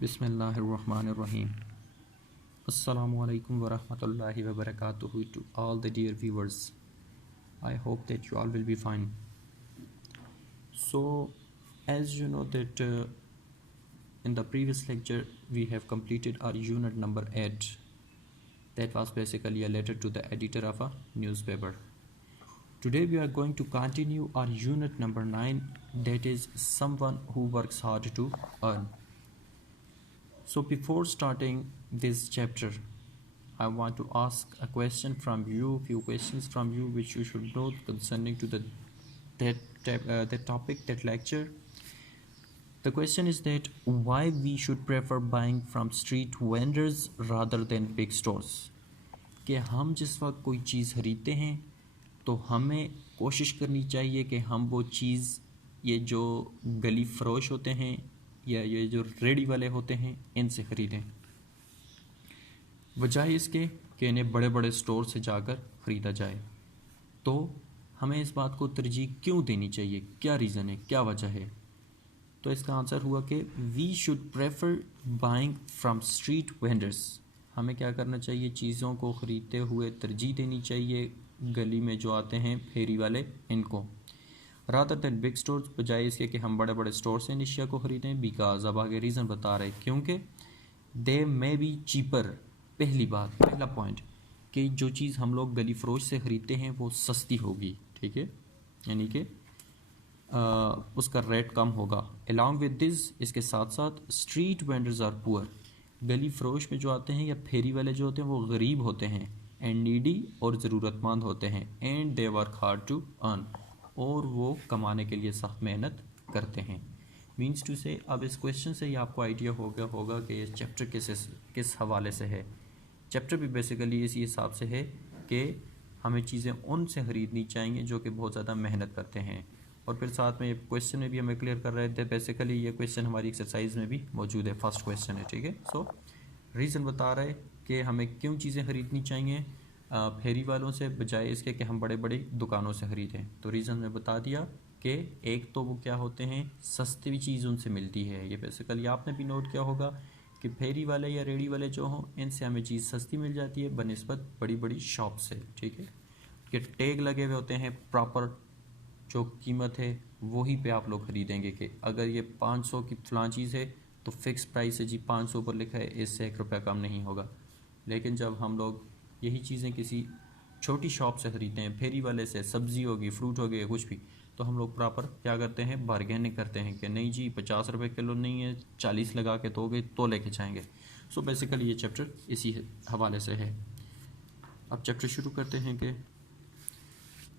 Bismillahirrahmanirrahim. Assalamu alaikum wa rahmatullahi wa barakatuhu to all the dear viewers. I hope that you all will be fine. So, as you know that in the previous lecture we have completed our unit number 8. That was basically a letter to the editor of a newspaper. Today we are going to continue our unit number 9, that is someone who works hard to earn. So before starting this chapter, I want to ask a question from you, few questions from you which you should know concerning to that topic, that lecture. The question is that why we should prefer buying from street vendors rather than big stores. कि हम जिस वक्त कोई चीज़ खरीदते हैं तो हमें कोशिश करनी चाहिए कि हम वो चीज़ ये जो गली फरोश होते हैं या ये जो रेडी वाले होते हैं इनसे ख़रीदें, बजाय इसके कि इन्हें बड़े बड़े स्टोर से जाकर ख़रीदा जाए. तो हमें इस बात को तरजीह क्यों देनी चाहिए, क्या रीज़न है, क्या वजह है? तो इसका आंसर हुआ कि we should prefer buying from street vendors. हमें क्या करना चाहिए, चीज़ों को ख़रीदते हुए तरजीह देनी चाहिए गली में जो आते हैं फेरी वाले, इनको, रादर दैन बिग स्टोर्स, बजाय इसके कि हम बड़े बड़े स्टोर से इन अशिया को ख़रीदें. बिकॉज अब आगे रीज़न बता रहे हैं क्योंकि दे मे बी चीपर. पहली बात, पहला पॉइंट कि जो चीज़ हम लोग गली फरोश से ख़रीदते हैं वो सस्ती होगी, ठीक है, यानी कि उसका रेट कम होगा. अलॉन्ग विद दिस, इसके साथ साथ स्ट्रीट वेंडर्स आर पुअर. गली फरोश में जो आते हैं या फेरी वाले जो होते हैं वो गरीब होते हैं, एंड नीडी और ज़रूरतमंद होते हैं, and they work hard to earn, और वो कमाने के लिए सख्त मेहनत करते हैं. मीन्स टू से, अब इस क्वेश्चन से ही आपको आइडिया हो गया होगा कि ये चैप्टर किस हवाले से है. चैप्टर भी बेसिकली इसी हिसाब से है कि हमें चीज़ें उनसे ख़रीदनी चाहिए जो कि बहुत ज़्यादा मेहनत करते हैं. और फिर साथ में ये क्वेश्चन में भी हमें क्लियर कर रहे थे, बेसिकली ये क्वेश्चन हमारी एक्सरसाइज में भी मौजूद है, फर्स्ट क्वेश्चन है, ठीक है. सो रीज़न बता रहे कि हमें क्यों चीज़ें ख़रीदनी चाहिए फेरी वालों से, बजाय इसके कि हम बड़े बड़े दुकानों से ख़रीदें. तो रीज़न मैं बता दिया कि एक तो वो क्या होते हैं, सस्ती भी चीज़ उनसे मिलती है. ये बेसिकली आपने भी नोट किया होगा कि फेरी वाले या रेडी वाले जो हों, इनसे हमें चीज़ सस्ती मिल जाती है बनिस्बत बड़ी बड़ी शॉप से, ठीक है. कि टैग लगे हुए होते हैं, प्रॉपर जो कीमत है वही पे आप लोग ख़रीदेंगे. कि अगर ये 500 की फ़लाँ चीज़ है तो फिक्स प्राइस है जी, 500 पर लिखा है, इससे 1 रुपया कम नहीं होगा. लेकिन जब हम लोग यही चीज़ें किसी छोटी शॉप से ख़रीदते हैं, फेरी वाले से, सब्ज़ी होगी, फ्रूट हो गया, कुछ भी, तो हम लोग प्रॉपर क्या करते हैं, बारगेनिंग करते हैं कि नहीं जी 50 रुपये किलो नहीं है, 40 लगा के दोगे तो लेके जाएंगे. सो बेसिकली ये चैप्टर इसी हवाले से है. अब चैप्टर शुरू करते हैं कि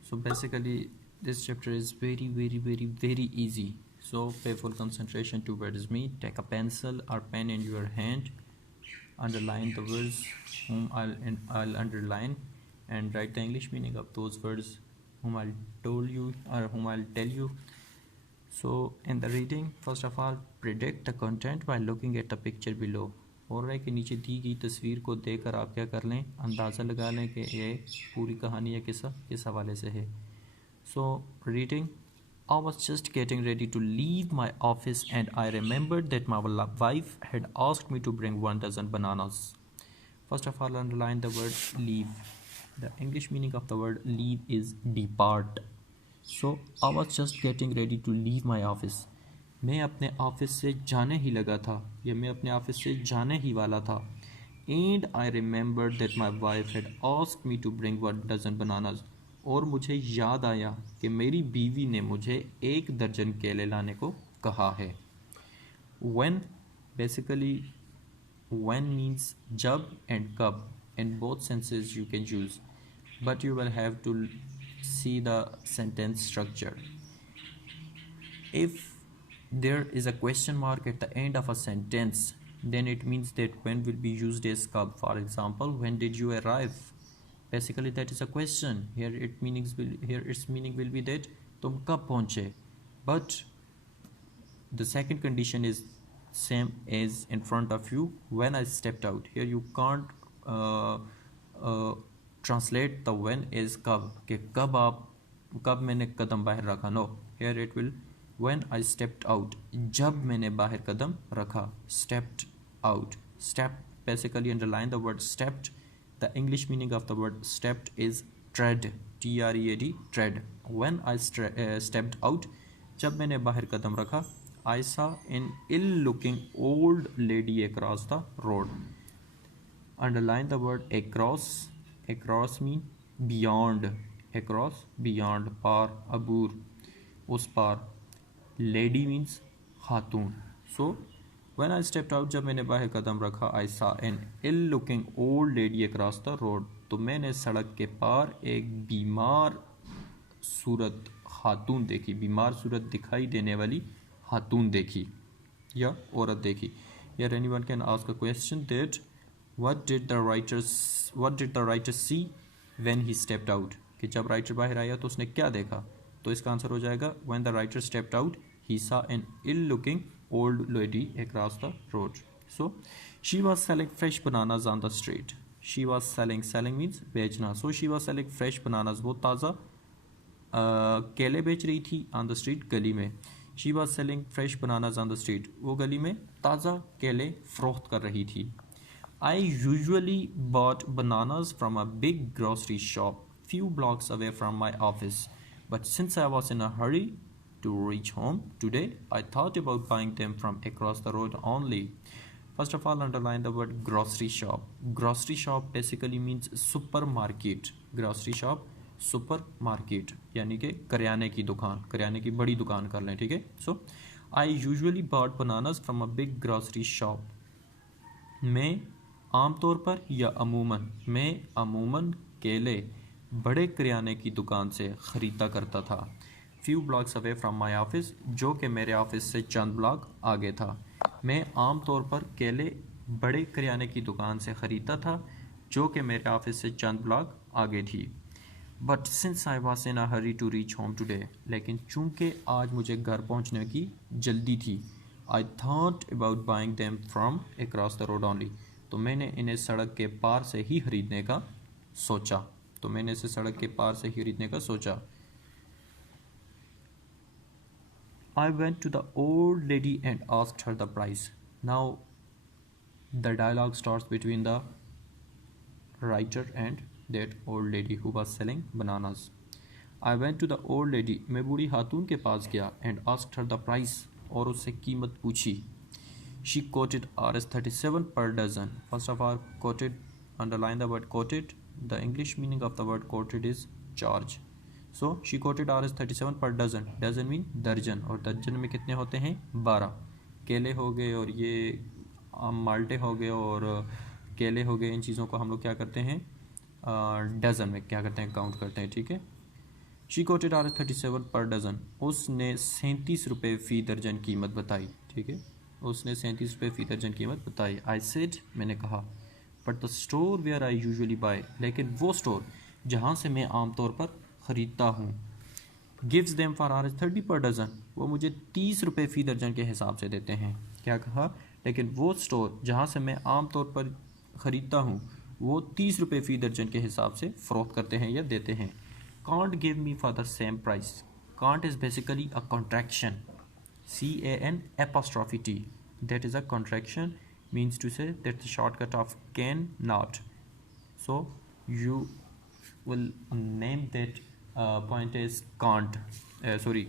so basically this chapter is very very very very easy. So pay full concentration towards me. Take a pencil or pen in your hand. Underline the words whom I'll underline, and write the English meaning of those words whom I'll told you or whom I'll tell you. So in the reading, first of all, predict the content by looking at the picture below. और है कि नीचे दी गई तस्वीर को देखकर आप क्या कर लें, अंदाज़ा लगा लें कि ये पूरी कहानी या किस्सा किस हवाले से है. So reading. I was just getting ready to leave my office and I remembered that my wife had asked me to bring 1 dozen bananas. First of all, underline the word leave. The English meaning of the word leave is depart. So, I was just getting ready to leave my office. मैं अपने ऑफिस से जाने ही लगा था, या मैं अपने ऑफिस से जाने ही वाला था. And I remembered that my wife had asked me to bring 1 dozen bananas. और मुझे याद आया कि मेरी बीवी ने मुझे 1 दर्जन केले लाने को कहा है. When, basically when means जब and कब. In both senses you can use, but you will have to see the sentence structure. If there is a question mark at the end of a sentence, then it means that when will be used as कब. For example, when did you arrive? Basically that is a question. Here its meaning will be that तुम कब पहुँचे. But the second condition is same as in front of you, when I stepped out. Here you can't translate the when as कब, कि कब मैंने कदम बाहर रखा. No, here it will When I stepped out, जब मैंने बाहर कदम रखा. Stepped out. Step, basically underline the word stepped. The English meaning of the word stepped is tread. T-R-E-A-D, tread. When I stepped out, जब मैंने बाहर कदम रखा, I saw an ill-looking old lady across the road. Underline the word across. Across mean beyond. Across, beyond. Par, abur, उस पार. Lady means Khatoon. So when I stepped out, जब मैंने बाहर कदम रखा, I saw an ill-looking old lady across the road. तो मैंने सड़क के पार एक बीमार सूरत खातून देखी. बीमार सूरत दिखाई देने वाली खातून देखी या औरत देखी. Here anyone can ask a question that what did the writer see when he stepped out? कि जब राइटर बाहर आया तो उसने क्या देखा? तो इसका आंसर हो जाएगा when the writer stepped out, he saw an ill-looking old lady across the road. So she was selling fresh bananas on the street. She was selling means बेचना. So she was selling fresh bananas. वो ताज़ा केले बेच रही थी on the street, गली में. She was selling fresh bananas on the street. वो गली में ताज़ा केले फरोख्त कर रही थी. I usually bought bananas from a big grocery shop few blocks away from my office. But since I was in a hurry to reach home today, I thought about buying them from across the road only. First of all, underline the word grocery shop. Grocery shop basically means supermarket. Grocery shop, supermarket, यानी कि करियाने की दुकान, करियाने की बड़ी दुकान कर लें, ठीक है. So, I usually bought bananas from a big grocery shop. मैं आमतौर पर या अमूमन, मैं अमूमन केले बड़े करियाने की दुकान से ख़रीदा करता था. Few blocks away from my office, जो कि मेरे ऑफिस से चंद ब्लॉक आगे था. मैं आम तौर पर केले बड़े करियाने की दुकान से ख़रीदता था जो कि मेरे ऑफिस से चंद ब्लॉक आगे थी. But since I was in a hurry to reach home today, लेकिन चूँकि आज मुझे घर पहुँचने की जल्दी थी, I thought about buying them from across the road only, तो मैंने इन्हें सड़क के पार से ही ख़रीदने का सोचा. तो मैंने इसे सड़क के पार से ही खरीदने का सोचा. I went to the old lady and asked her the price. Now the dialogue starts between the writer and that old lady who was selling bananas. I went to the old lady, मैं बूढ़ी खातून के पास गया, and asked her the price, और उससे कीमत पूछी. She quoted Rs 37 per dozen. First of all, quoted, underline the word quoted. The English meaning of the word quoted is charge. So she quoted Rs 37 per dozen. Dozen mean दर्जन, और दर्जन में कितने होते हैं? 12. केले हो गए और ये माल्टे हो गए और केले हो गए. इन चीज़ों को हम लोग क्या करते हैं? डज़न में क्या करते हैं? काउंट करते हैं, ठीक है. She quoted Rs 37 per dozen. उसने 37 रुपये फ़ी दर्जन कीमत बताई, ठीक है. उसने 37 रुपये फ़ी दर्जन कीमत बताई. I said, मैंने कहा, but the store where I usually buy, लेकिन वो स्टोर जहाँ से मैं आमतौर पर ख़रीदता हूँ, गिव्स देम फॉर Rs 30 पर डज़न, वो मुझे 30 रुपये फ़ी दर्जन के हिसाब से देते हैं. क्या कहा? लेकिन वो स्टोर जहाँ से मैं आमतौर पर ख़रीदता हूँ वो 30 रुपये फ़ी दर्जन के हिसाब से फ़रोख्त करते हैं या देते हैं. Can't give me for the same price. Can't is basically a contraction, CAN''T, that is a contraction, means to say that the shortcut of can not. So you will name that point as can't,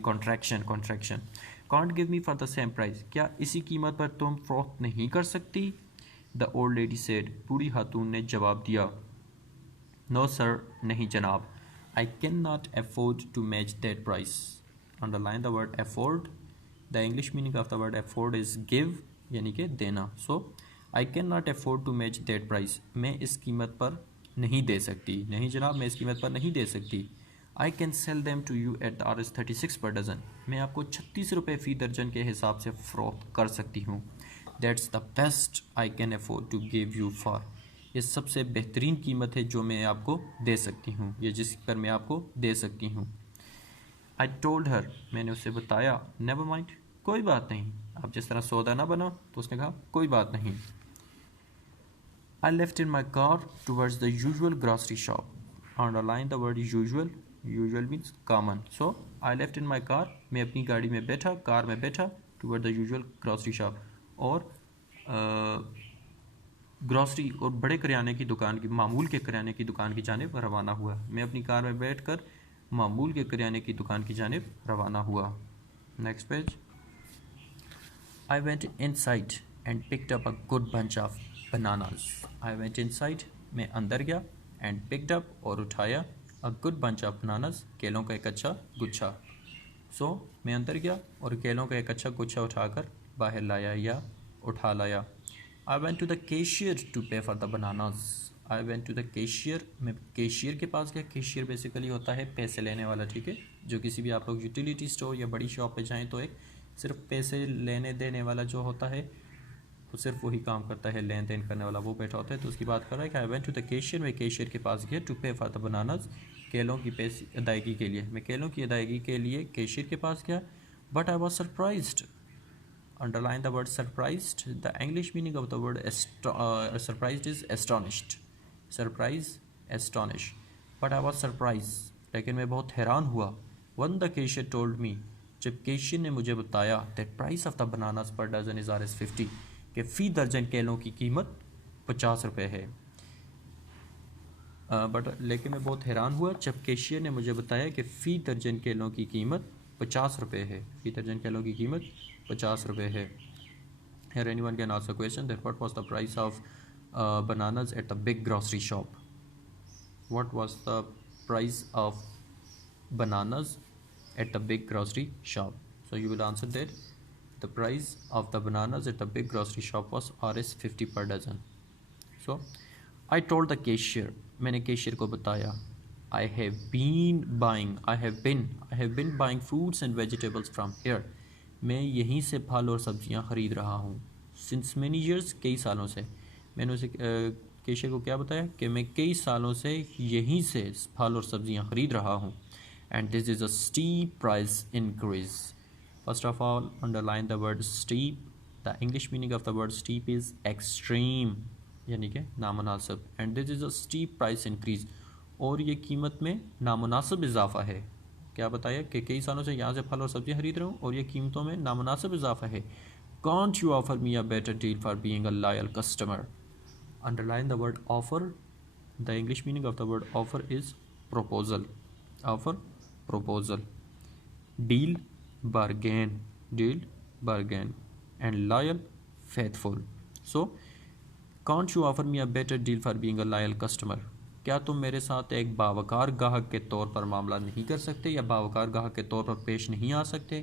contraction. Can't give me for the same price. क्या इसी कीमत पर तुम फ़रोख्त नहीं कर सकती? The old lady said. बूढ़ी खातून ने जवाब दिया. No sir, नहीं जनाब. I cannot afford to match that price. Underline the word afford. The English meaning of the word afford is give, यानी कि देना. So I cannot afford to match that price. मैं इस कीमत पर नहीं दे सकती. नहीं जनाब, मैं इस कीमत पर नहीं दे सकती. I can sell them to you at Rs 36 per dozen. मैं आपको 36 रुपये फ़ी दर्जन के हिसाब से फ़रोख्त कर सकती हूँ. That's the best I can afford to give you for. ये सबसे बेहतरीन कीमत है जो मैं आपको दे सकती हूँ, ये जिस पर मैं आपको दे सकती हूँ. I told her, मैंने उसे बताया. Never mind, कोई बात नहीं, आप जिस तरह सौदा ना बनाओ. तो उसने कहा कोई बात नहीं. I left in my car towards the usual grocery shop. Underline the word usual. Usual means common. So I left in my car, मैं अपनी गाड़ी में बैठा, कार में बैठा, toward the usual grocery shop, और ग्रॉसरी और बड़े करियाने की दुकान की, मामूल के करियाने की दुकान की जानिब रवाना हुआ. मैं अपनी कार में बैठकर मामूल के करियाने की दुकान की जानिब रवाना हुआ. Next page. I went inside and picked up a good bunch of bananas. I went inside, मैं अंदर गया, and picked up और उठाया a good bunch of bananas, केलों का एक अच्छा गुच्छा. So मैं अंदर गया और केलों का एक अच्छा गुच्छा उठाकर बाहर लाया या उठा लाया. I went to the cashier to pay for the bananas. I went to the cashier, मैं कैशियर के पास गया. कैशियर बेसिकली होता है पैसे लेने वाला, ठीक है. जो किसी भी आप लोग यूटिलिटी स्टोर या बड़ी शॉप पे जाएं तो एक सिर्फ पैसे लेने देने वाला जो होता है वो सिर्फ वही काम करता है, लेन देन करने वाला वो बैठा होता है. तो उसकी बात कर रहा है कि I went to the cashier, मैं कैशियर के पास गया, टू पे फॉर द बनानाज, केलों की पैसे अदायगी के लिए. मैं केलों की अदायगी के लिए कैशियर के पास गया. But I was surprised. Underline the word surprised. The English meaning of the word surprised is astonished. Surprise, astonish. But I was surprised. लेकिन मैं बहुत हैरान हुआ. When the cashier told me, जब कैशियर ने मुझे बताया that price of the bananas per dozen is Rs 50, कि फ़ी दर्जन केलों की कीमत 50 रुपये है. लेकिन मैं बहुत हैरान हुआ जब कैशियर ने मुझे बताया कि फ़ी दर्जन केलों की कीमत 50 रुपये है. फ़ी दर्जन केलों की कीमत 50 रुपये है. Here anyone can ask a question that what was the price of bananas at the big grocery shop? What was the price of bananas at the big grocery shop? So you will answer that the price of the bananas at the big grocery shop was Rs 50 per dozen. So I told the cashier, मैंने कैशियर को बताया, I have been buying fruits and vegetables from here. मैं यहीं से फल और सब्जियां ख़रीद रहा हूँ. Since many years, कई सालों से. मैंने उसे कैशियर को क्या बताया कि मैं कई सालों से यहीं से फल और सब्जियां ख़रीद रहा हूँ. And this is a steep price increase. First of all, underline the word steep. The English meaning of the word steep is extreme, यानी कि नामुनासिब. And this is a steep price increase. और ये कीमत में नामुनासिब इजाफा है. क्या बताया कि कई सालों से यहाँ से फल और सब्जियाँ खरीद रहा हूँ और ये कीमतों में नामुनासिब इजाफा है. Can't you offer me a better deal for being a loyal customer? Underline the word offer. The English meaning of the word offer is proposal. Offer, proposal. Deal, bargain. Deal, bargain. And loyal, faithful. So, can't you offer me a better deal for being a loyal customer? क्या तुम मेरे साथ एक बावकार गाहक के तौर पर मामला नहीं कर सकते या बावकार गाहक के तौर पर पेश नहीं आ सकते?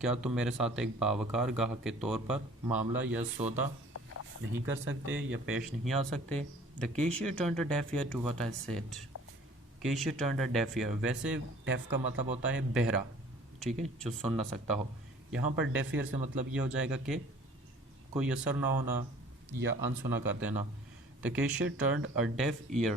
क्या तुम मेरे साथ एक बावकार गाहक के तौर पर मामला या सौदा नहीं कर सकते या पेश नहीं आ सकते? The cashier turned a deaf ear to what I said. Cashier turned a deaf ear. वैसे डेफ का मतलब होता है बहरा, ठीक है, जो सुन ना सकता हो. यहाँ पर डेफ ईयर से मतलब ये हो जाएगा कि कोई असर ना होना या अनसुना कर देना. The cashier turned a deaf year.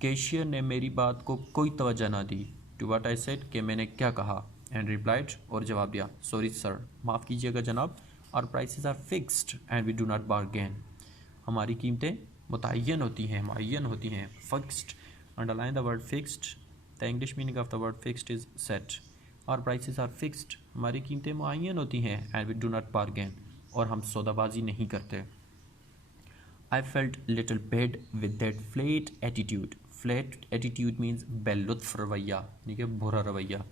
Cashier ने मेरी बात को कोई तवज्जो ना दी. टू व्हाट आई सेड, कि मैंने क्या कहा. एंड रिप्लाइड, और जवाब दिया, सॉरी सर, माफ़ कीजिएगा जनाब, our prices are fixed and we do not bargain. हमारी कीमतें मुतय्यन होती हैं, fixed. Underline the word fixed. The English meaning of the word fixed is set. Our prices are fixed, हमारी कीमतें मुअय्यन होती हैं, and we do not bargain, और हम सौदाबाजी नहीं करते. I felt little bad with that flat attitude. Flat attitude means बेलुत्फ रवैया, यानी कि बुरा रवैया.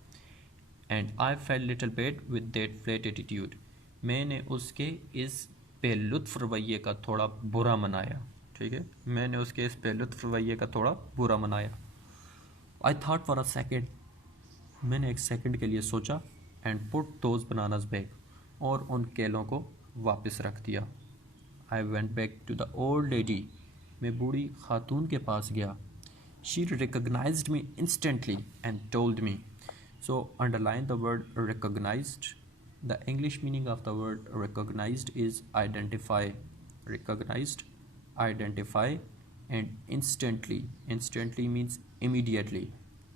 And I felt little bad with that flat attitude. मैंने उसके इस बेलुत्फ रवैये का थोड़ा बुरा मनाया. ठीक है, मैंने उसके इस बेलुत्फ रवैये का थोड़ा बुरा मनाया. I thought for a second. मैंने एक सेकंड के लिए सोचा. And put those bananas back. और उन केलों को वापस रख दिया. I went back to the old lady. मैं बूढ़ी खातून के पास गया. She recognized me instantly and told me. So underline the word recognized. The English meaning of the word recognized is identify. Recognized, identify, and instantly. Instantly means immediately.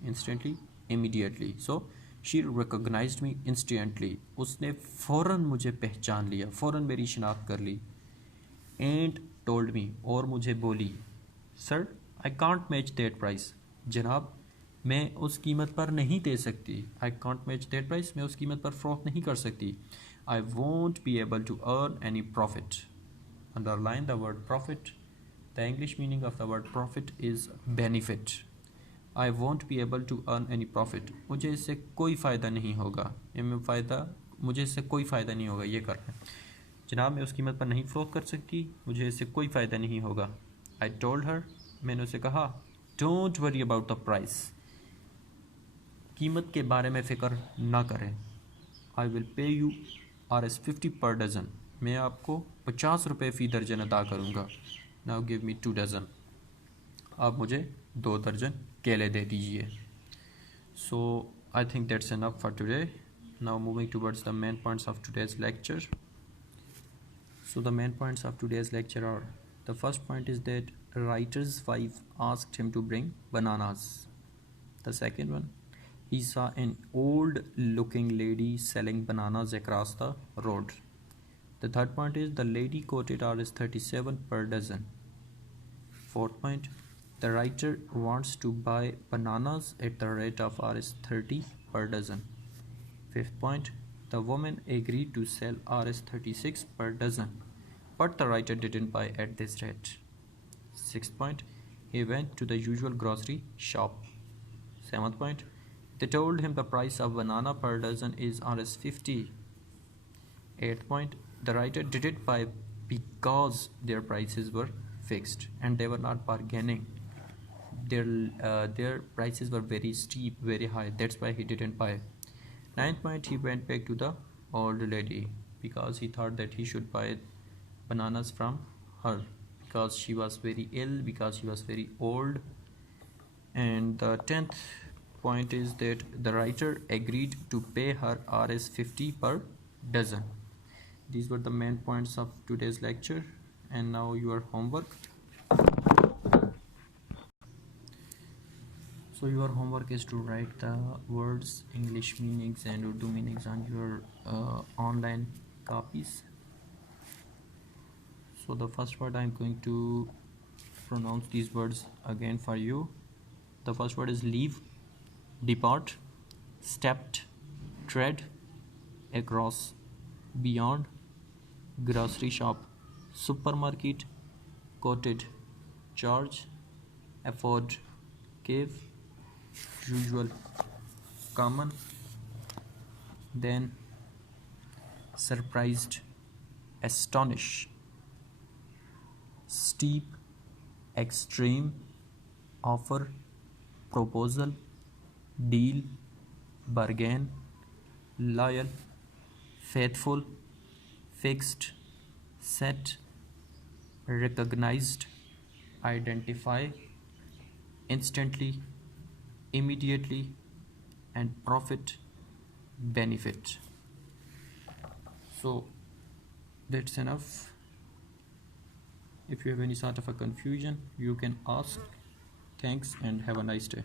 Instantly, immediately. So she recognized me instantly. उसने फ़ौरन मुझे पहचान लिया, फ़ौरन मेरी शिनाख्त कर ली. And told me, और मुझे बोली, sir I can't match that price. जनाब मैं उस कीमत पर नहीं दे सकती, I can't match that price, मैं उस कीमत पर फ़रोख्त नहीं कर सकती। I won't be able to earn any profit, underline the word profit, the English meaning of the word profit is benefit. I won't be able to earn any profit, मुझे इससे कोई फ़ायदा नहीं होगा, मुझे इससे कोई फ़ायदा नहीं होगा, ये करना है जनाब, मैं उस कीमत पर नहीं फ़रोख्त कर सकती, मुझे इससे कोई फ़ायदा नहीं होगा। आई टोल्ड हर, मैंने उसे कहा, don't worry about the price, कीमत के बारे में फ़िक्र ना करें। I will pay you Rs 50 पर डज़न, मैं आपको 50 रुपये फ़ी दर्जन अदा करूँगा। नाउ गिव मी 2 डज़न, आप मुझे 2 दर्जन केले दे दीजिए। So I think that's enough for today. Now moving towards the main points of today's lecture. So the main points of today's lecture are, the first point is that writer's wife asked him to bring bananas. The second one, he saw an old looking lady selling bananas across the road. The third point is, the lady quoted Rs 37 per dozen. Fourth point, the writer wants to buy bananas at the rate of Rs 30 per dozen. Fifth point, the woman agreed to sell Rs 36 per dozen, but the writer didn't buy at this rate. Sixth point, he went to the usual grocery shop. Seventh point, they told him the price of banana per dozen is Rs 50. Eighth point, the writer didn't buy because their prices were fixed and they were not bargaining. Their prices were very steep, very high. That's why he didn't buy. Ninth point, he went back to the old lady because he thought that he should buy bananas from her because she was very ill, because she was very old. And the 10th point is that the writer agreed to pay her Rs 50 per dozen. These were the main points of today's lecture. And now your homework. So your homework is to write the words, English meanings and Urdu meanings on your online copies. So the first word, I'm going to pronounce these words again for you. The first word is leave, depart, stepped, tread, across, beyond, grocery shop, supermarket, quoted, charge, afford, give, usual, common, then surprised, astonish, steep, extreme, offer, proposal, deal, bargain, loyal, faithful, fixed, set, recognized, identify, instantly, immediately, and profit, benefit. So that's enough. If you have any sort of a confusion, you can ask. Thanks and have a nice day.